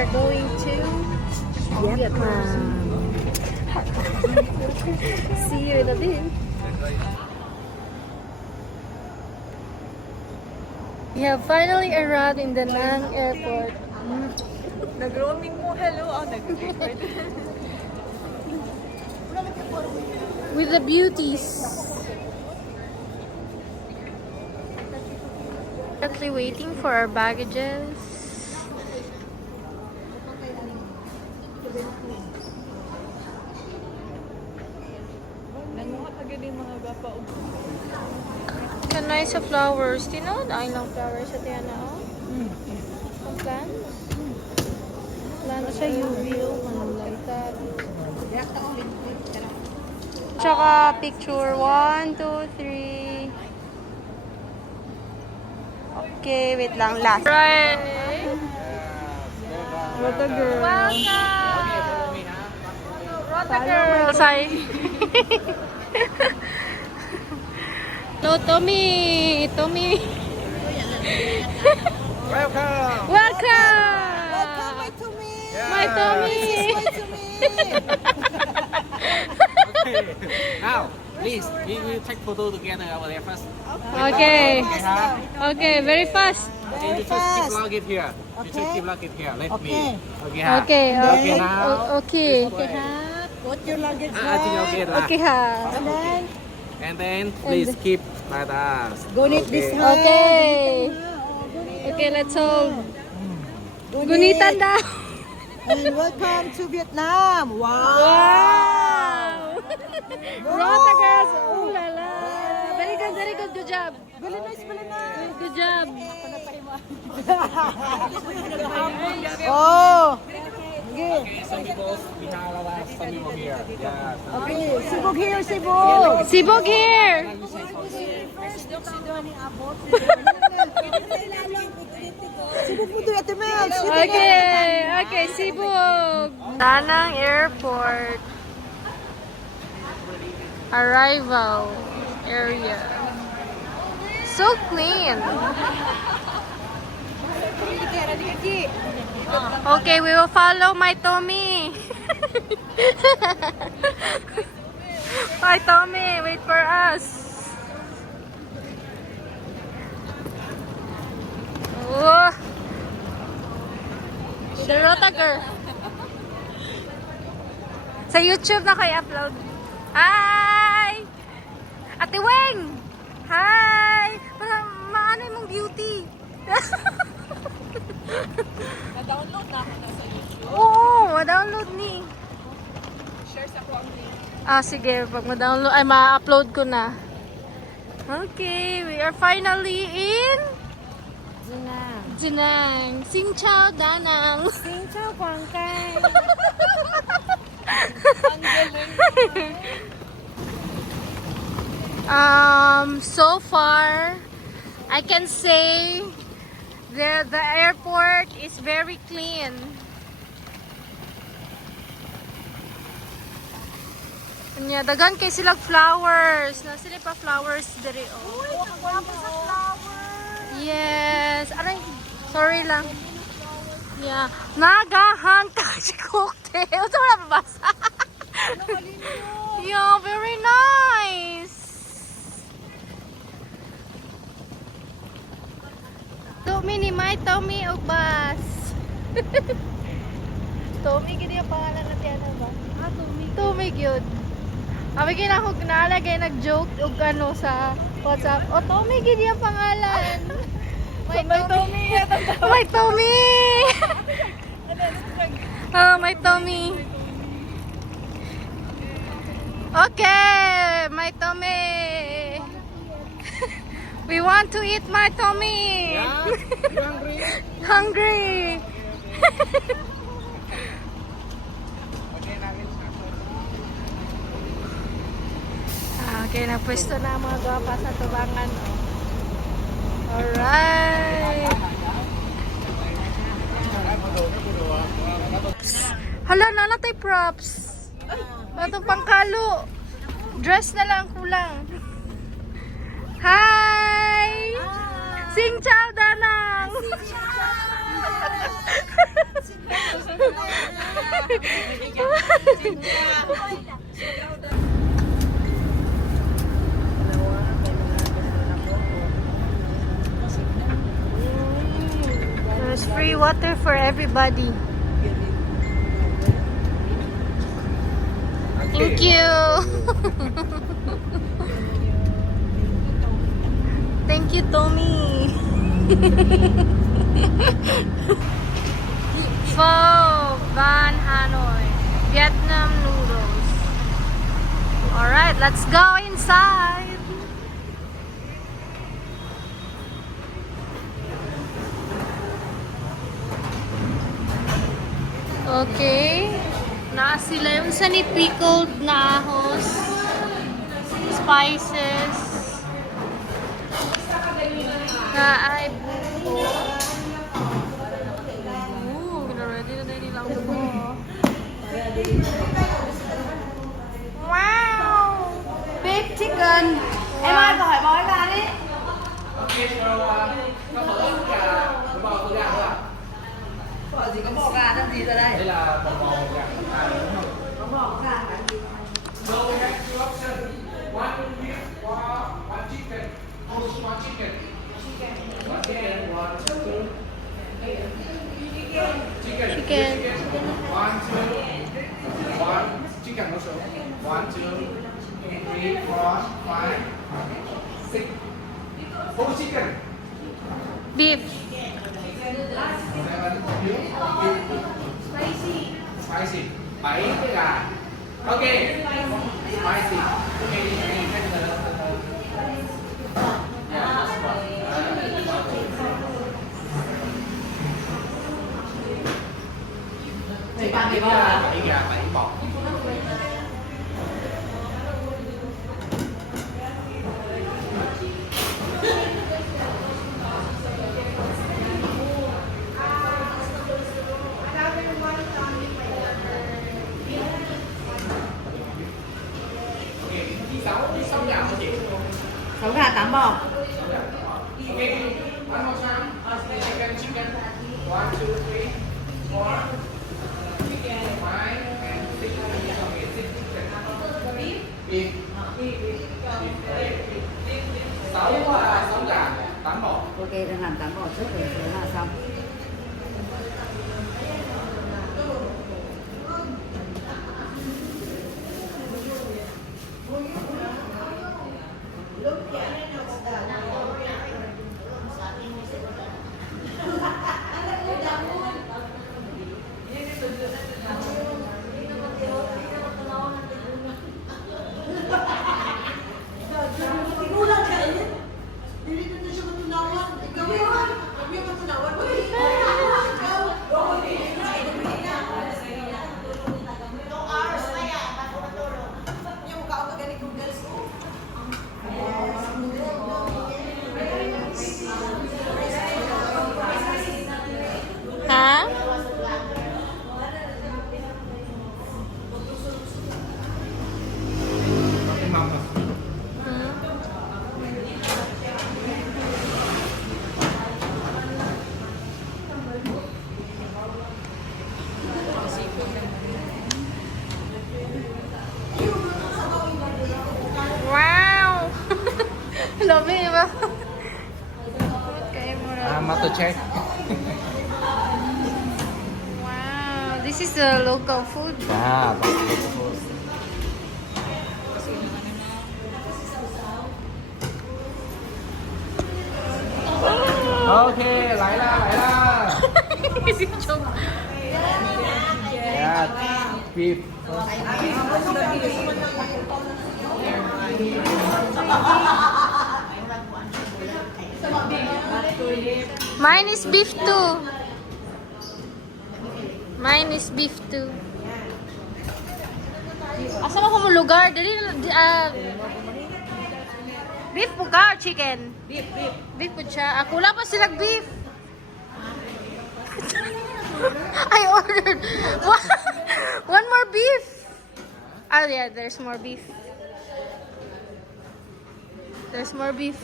are going to Vietnam. See you in a bit. We have finally arrived in Da Nang Airport. Nag-roaming mo, hello. Nag-record. With the beauties. Currently waiting for our baggages. Nanguha ka gani mga gapa. Kanay sa flowers. Tinood ay lang flowers sa tiyan na oh. Ang plants. Plants sa UV oh. Like that. Tsaka picture 1, 2, 3. Okay, wait lang. Last. Right. What a girl. Welcome. Rota girl. Say. No, Tommy. Tommy. Welcome! Welcome. My Tommy. My Tommy. Okay. Now, please, we will take photo together over there first. Okay. huh? Okay, very fast. Okay, you just keep luggage here. You just keep luggage here. Let me. Okay, ha? Okay. Okay, now. Okay. Okay, ha. Put your luggage I think okay lah. Okay, ha. And then, And then, please keep like that. go need this hand. Okay. Okay, let's hold. Gunitan daw. And welcome to Vietnam. Wow. Wow. Rota girls. Oh la la. Very good, very good. Good job. Very nice pala na. Good job. Oh. Okay. Okay, some people behind us, some people here. Yeah. Okay. Sibog here, sibog. Sibog here. Sibog mo doon, Ate Mel. Okay. Okay, Sibog. Da Nang Airport. Arrival area. So clean. Okay, we will follow my Tommy. My Tommy, wait for us. Oh. The Rota girl. Sa YouTube na kayo upload. Hi! Ate Weng! Hi! Parang maano mong beauty. Na-download na ako na sa YouTube. Oo, ma-download ni. Share sa ko ang link. Ah, sige. Pag ma-download, ay ma-upload ko na. Okay, we are finally in Jinang. Xin chào Da Nang. Xin chào Quảng Cai. So far, I can say the airport is very clean. Kanya, dagan kay silang flowers. Na sila pa flowers diri oh. Uy, nagwapa sa flowers. Yes. Aray, sorry lang. Yeah. Nagahan si cocktail. Ito wala mabasa. Yeah, very nice. Tommy ni Mai, Tommy o bas. Tommy, gini ang pangalan na tiyan ba? Ah, Tommy. Tommy, gyud. Abi ako nalagay nag-joke og ano sa WhatsApp. Oh, Tommy, gini ang pangalan. My Tommy. My Tommy. Oh, my Tommy. Okay, my Tommy. We want to eat my Tommy. Yeah? You hungry? Hungry. Okay, napwesto na ang mga gwapa sa tubangan. Alright. Hala, nalatay props. Itong pangkalo. Dress na lang kulang. Hi! Sing Chao Da Nang! There's free water for everybody. Thank you. Thank you, Tommy. Pho Van Hanoi, Vietnam noodles. All right, let's go inside. Okay. Na sila yung sa ni pickled na ahos, spices, na ay buko. Ooh, gina-ready na din nilang buko. Wow! Beef chicken. Em ơi, câu hỏi bói ra đi. Ok, rồi có mở ức gà, có bò có gà không ạ? Gọi gì có bò gà làm gì ra đây? Đây là bò gà. Có bò gà làm gì? So we have two options. One beef or one chicken. Choose one chicken. One chicken, one, two. Chicken. Chicken. One, two. One chicken also. One, two, three, four, five, six. Four chicken. Beef. Seven, spicy. 7 cái gà. Ok. Spicy. Okay, you can get the yeah, this one. Thì bạn thì bò. 7 gà, 7 bọc. Sáu gà hả chị? 6 gà 8 bò. Okay, one more time. Chicken, chicken. 1, 2, 3, 4. Chicken, 5 and 6. Okay, 6 chicken. Beef. 6 gà, 8 bò. Ok, đang làm 8 bò trước rồi thế là xong. Ha? Wow! Love it, ba? Okay, Masterchef. wow, this is a local food. Yeah, that's good food. Okay, lại la. Yeah, beef. Mine is beef too. Mine is beef too. Asa mo ko mo lugar? Dali beef po ka or chicken? Beef. Beef po siya. Ako wala pa silang beef. I ordered one more beef. Oh yeah, there's more beef. There's more beef.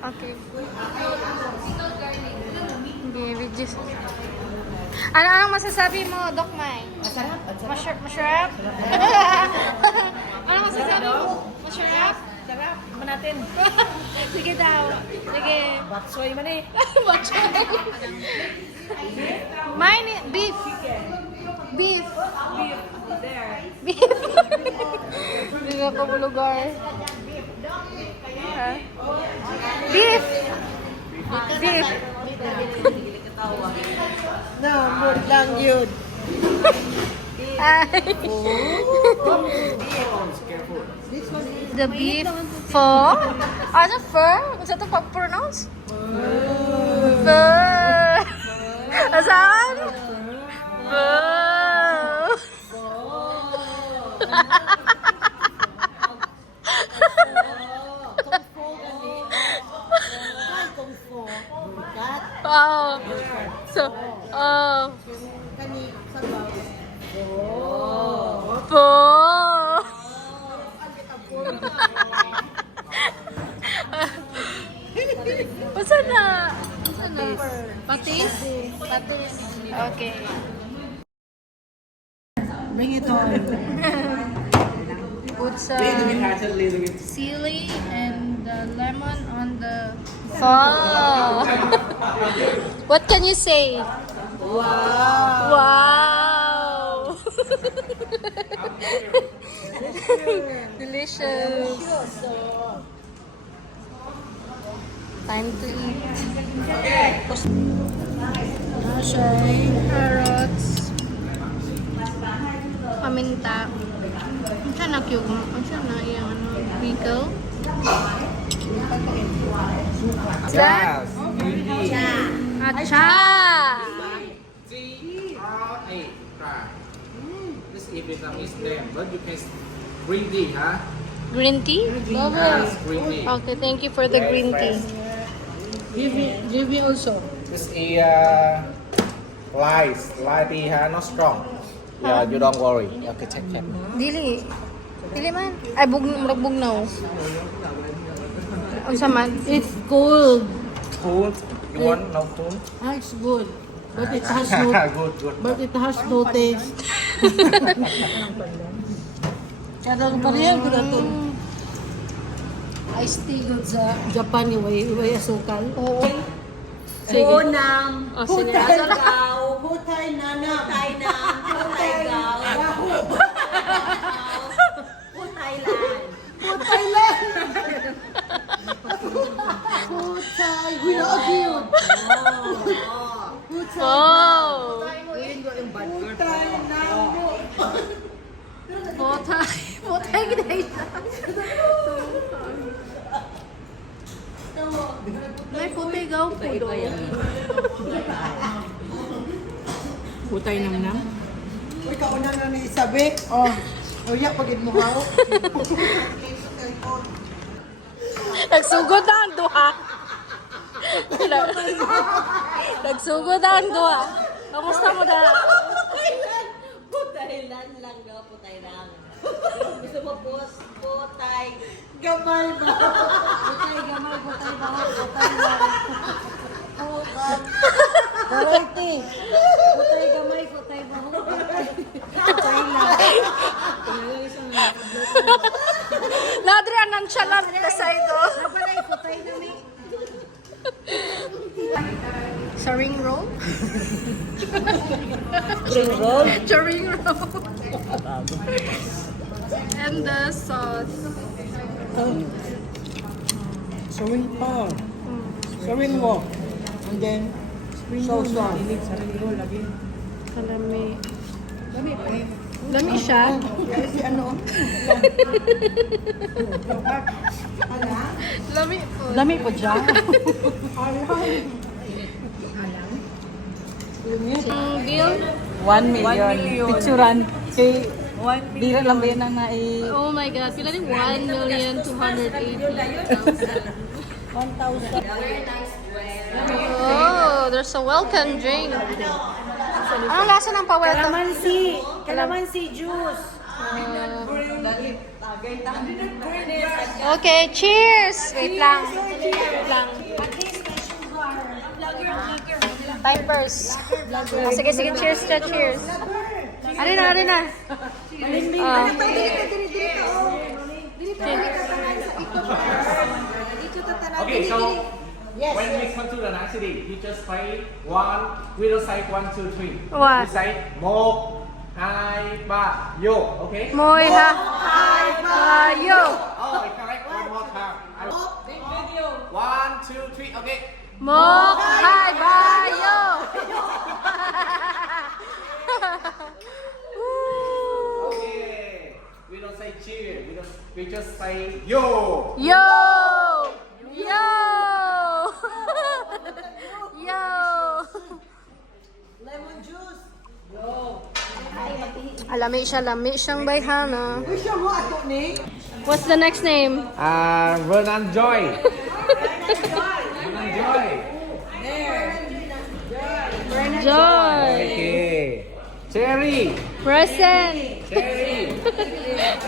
Okay. Okay, we just Ano masasabi mo, Doc Mai? Masarap. Masarap? Ano masasabi mo? Masarap? Sarap. Naman natin. Sige daw. Sige. Baksoy man eh. Batchoy. Mine, beef. Beef. There. Beef. Hindi nga pa lugar. Beef. Beef. No, mood lang yun. The beef pho. Ano pho? Ano ito pag-pronounce? Pho. Asahan? Pho. Oh. So, oh. Po. Basta na. Patis? Patis. Okay. Bring it on. Put some chili and the lemon on the fall. What can you say? Wow. Wow. Delicious. Time to eat. Ashay, carrots, paminta. Ang siya na cute. Ang siya na yung ano, pickle. Yes. Green tea. Acha! T-R-A. Try. This is Vietnamese name, but you can green tea, huh? Green tea? Yes, green tea. Okay, thank you for the green tea. Give me also. This is light tea, huh? Not strong. Yeah, you don't worry. Okay, check it. Dili. Dili man. Ay, bugnaw. Unsa man? It's cold. Cool. You want no cool? Ah, it's good. But it has no Good. but it has no taste. Kadang pareho ko na to. Iced tea good sa Japan yung way asukal. Oo. Unang Oh, sige. gaw, hutay nanam, hutay nam, hutay gaw, hutay lan. Putay, we love you. Oh. Putay na mo. Potay. Potay gid. May potay gaw po do. Putay nam. Uy, kauna na ni Isabe. Oh. Uya, pagid mo hao. Nagsugod na ang duha. Nagsugod na ang duha. Kamusta mo na? Hutay lan lang daw, hutay lang. Gusto mo hutay. Gamay ba? Hutay gamay, hutay bahal, hutay lang. Variety. Hutay gamay, hutay bahal. Hutay lang. Nadri ang nonchalant na sa ito. Nabalay, hutay na ni. Sa ring roll? Ring roll. Sa ring roll. And the sauce. Sawing pa. Sawing mo. And then, sauce on. Kalami. Lami siya. Si ano? Lami po. Lami po siya. Bill? 1 million. Picturean. Kay Dira lang ba yan ang Oh my God. Pila ni 1,280,000. 1,000. Oh, there's a welcome drink. Anong lasa ng pa-welcome? Calamansi juice. Okay, cheers! Wait lang. Wait lang. Time first. Sige, sige. Cheers na, cheers. Ari na, ari na. Okay, so when we come to the next city, you just say one, we don't say 1, 2, 3. What? We say 1, 2, 3, yo. Okay? Moy ha. Yo. Oh, correct. One more time. Big video. 1, 2, 3. Okay. Mok hai bayo. Okay. We don't say cheer. We just say yo. Yo. Yo. Yo. Lemon juice. Lami siyang bayhana. Uy, siya mo ato ni. What's the next name? Vernon Joy. Vernon Joy. Joy. Okay. Cherry. Present. Cherry.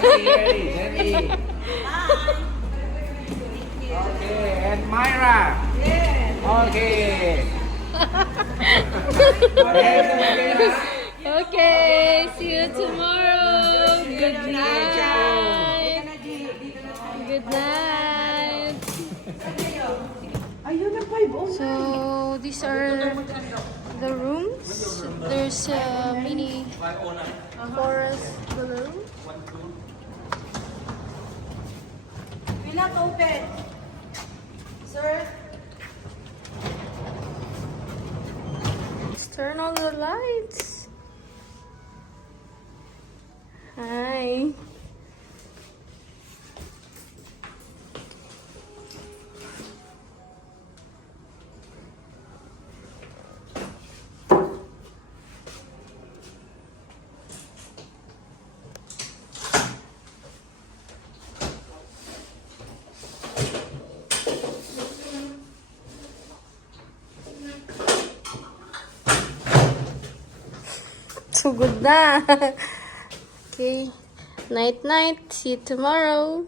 Cherry. Okay, and Myra. Okay. Okay, see you tomorrow. Good night. Good night. Ayun na 5 So these are the rooms. There's a mini forest below. Will not open. Sir? Let's turn on the lights. Hi. So good na. Okay. Night night. See you tomorrow.